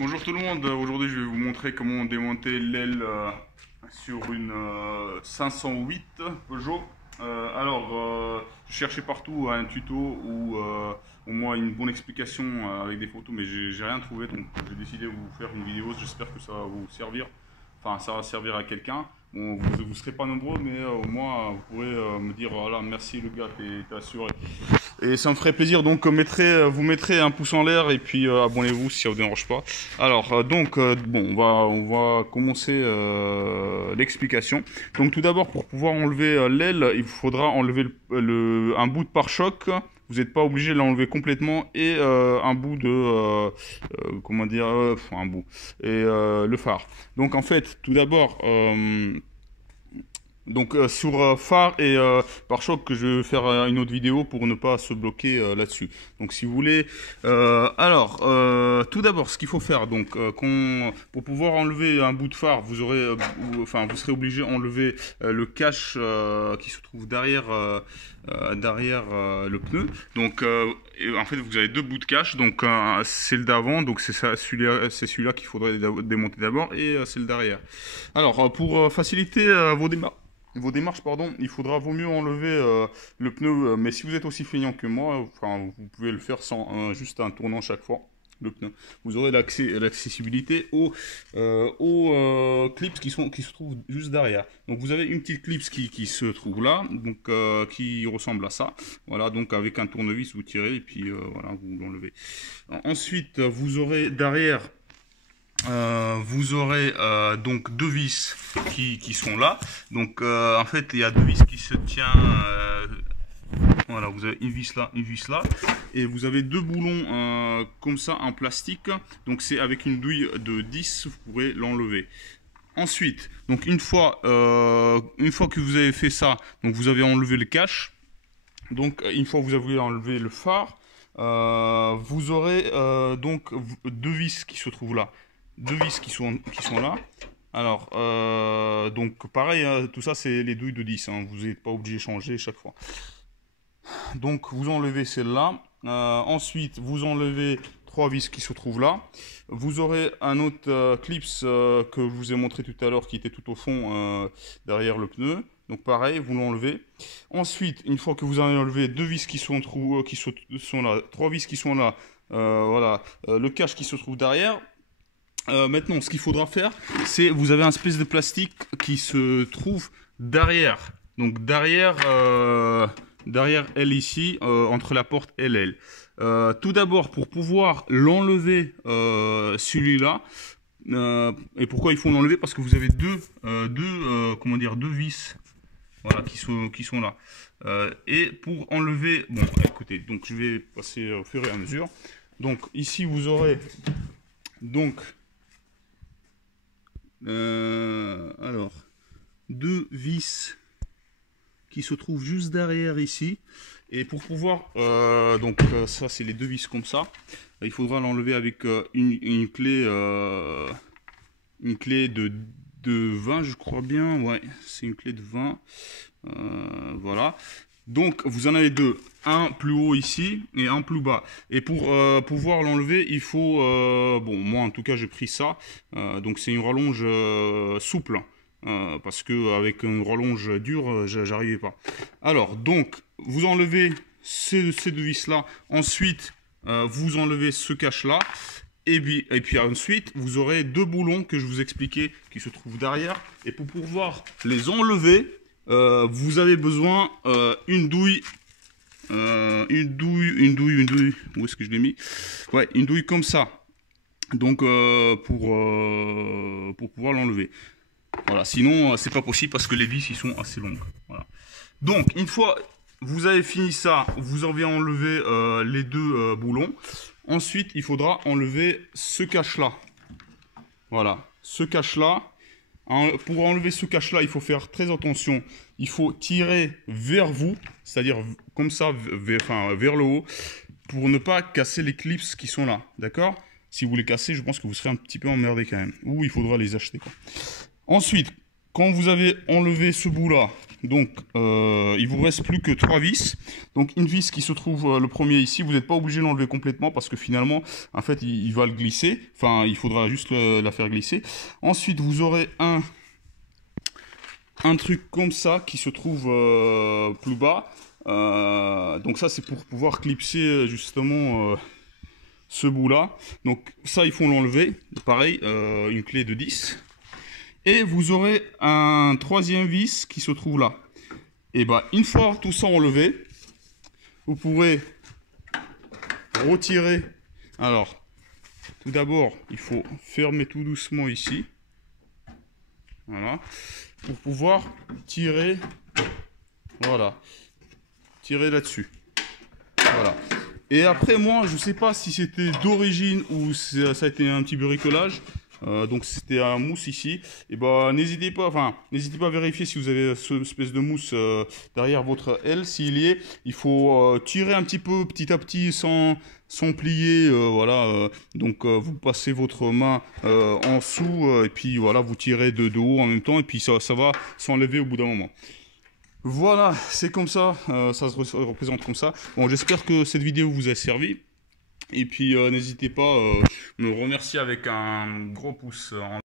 Bonjour tout le monde, aujourd'hui je vais vous montrer comment démonter l'aile sur une 508 Peugeot. Je cherchais partout un tuto ou au moins une bonne explication avec des photos, mais j'ai rien trouvé, donc j'ai décidé de vous faire une vidéo. J'espère que ça va vous servir, enfin ça va servir à quelqu'un. Bon, vous ne serez pas nombreux, mais au moins vous pourrez me dire voilà, merci le gars, t'es assuré. Et ça me ferait plaisir, donc vous mettrez un pouce en l'air et puis abonnez-vous si ça vous dérange pas. Bon, on va commencer l'explication. Donc tout d'abord, pour pouvoir enlever l'aile, il vous faudra enlever un bout de pare-choc. Vous n'êtes pas obligé de l'enlever complètement et un bout de comment dire, un bout et le phare. Donc en fait, tout d'abord. Sur phare et pare-choc, que je vais faire une autre vidéo pour ne pas se bloquer là-dessus. Donc si vous voulez, tout d'abord, ce qu'il faut faire, pour pouvoir enlever un bout de phare, vous serez obligé d'enlever le cache qui se trouve derrière le pneu. En fait, vous avez deux bouts de cache. Donc c'est le d'avant, donc c'est celui-là qu'il faudrait démonter d'abord, et c'est le derrière. Alors pour faciliter vos démarches, il vaut mieux enlever le pneu, mais si vous êtes aussi feignant que moi, vous pouvez le faire sans juste un tournant chaque fois, le pneu. Vous aurez l'accessibilité aux clips qui se trouvent juste derrière. Donc vous avez une petite clip qui se trouve là, qui ressemble à ça. Voilà, donc avec un tournevis, vous tirez et puis voilà, vous l'enlevez. Ensuite, vous aurez derrière... donc deux vis qui sont là. En fait, il y a deux vis qui se tiennent. Voilà, vous avez une vis là, et vous avez deux boulons comme ça en plastique. Donc c'est avec une douille de 10, vous pourrez l'enlever. Ensuite, donc une fois que vous avez fait ça, donc vous avez enlevé le cache. Donc une fois que vous avez enlevé le phare, vous aurez donc deux vis qui se trouvent là. Deux vis qui sont là. Alors, donc pareil, tout ça c'est les douilles de 10, hein, vous n'êtes pas obligé de changer chaque fois. Donc vous enlevez celle-là. Ensuite, vous enlevez trois vis qui se trouvent là. Vous aurez un autre clips que je vous ai montré tout à l'heure qui était tout au fond derrière le pneu. Donc pareil, vous l'enlevez. Ensuite, une fois que vous avez enlevé deux vis qui sont là, trois vis qui sont là, voilà, le cache qui se trouve derrière. Maintenant, ce qu'il faudra faire, c'est vous avez un espèce de plastique qui se trouve derrière. Donc derrière elle ici, entre la porte et l'aile. Tout d'abord, pour pouvoir l'enlever, celui-là, et pourquoi il faut l'enlever? Parce que vous avez deux vis, voilà, qui sont là. Et pour enlever, bon, écoutez, donc je vais passer au fur et à mesure. Donc ici, vous aurez donc deux vis qui se trouvent juste derrière ici, et pour pouvoir ça c'est les deux vis comme ça, il faudra l'enlever avec une clé de 20, je crois bien, ouais, c'est une clé de 20, voilà. Donc vous en avez deux, un plus haut ici et un plus bas. Et pour pouvoir l'enlever, il faut, bon, moi en tout cas j'ai pris ça, donc c'est une rallonge souple, parce que avec une rallonge dure, j'arrivais pas. Alors donc vous enlevez ces deux vis là, ensuite vous enlevez ce cache là, et puis ensuite vous aurez deux boulons que je vous expliquais qui se trouvent derrière, et pour pouvoir les enlever, vous avez besoin une douille, où est-ce que je l'ai mis? Ouais, une douille comme ça. Donc pour pouvoir l'enlever. Voilà, sinon c'est pas possible parce que les vis ils sont assez longues. Voilà. Donc une fois vous avez fini ça, vous avez enlevé les deux boulons. Ensuite, il faudra enlever ce cache là. Voilà, ce cache là. Pour enlever ce cache-là, il faut faire très attention. Il faut tirer vers vous, c'est-à-dire comme ça, vers le haut, pour ne pas casser les clips qui sont là. D'accord? Si vous les cassez, je pense que vous serez un petit peu emmerdé quand même. Ou il faudra les acheter, quoi. Ensuite, quand vous avez enlevé ce bout là, donc il vous reste plus que 3 vis. Donc une vis qui se trouve le premier ici, vous n'êtes pas obligé de l'enlever complètement parce que finalement en fait il va le glisser, enfin il faudra juste la faire glisser. Ensuite vous aurez un truc comme ça qui se trouve plus bas, donc ça c'est pour pouvoir clipser justement ce bout là. Donc ça il faut l'enlever, pareil, une clé de 10. Et vous aurez un troisième vis qui se trouve là. Et bah une fois tout ça enlevé, vous pourrez retirer. Alors tout d'abord il faut fermer tout doucement ici, voilà, pour pouvoir tirer, voilà, tirer là-dessus, voilà. Et après moi je sais pas si c'était d'origine ou ça a été un petit bricolage. Donc c'était un mousse ici, et ben n'hésitez pas à vérifier si vous avez cette espèce de mousse derrière votre aile. S'il y est, il faut tirer un petit peu petit à petit sans plier, voilà. Donc vous passez votre main en dessous et puis voilà, vous tirez de haut en même temps et puis ça va s'enlever au bout d'un moment. Voilà, c'est comme ça, ça se représente comme ça. Bon, j'espère que cette vidéo vous a servi. Et puis n'hésitez pas à me remercier avec un gros pouce en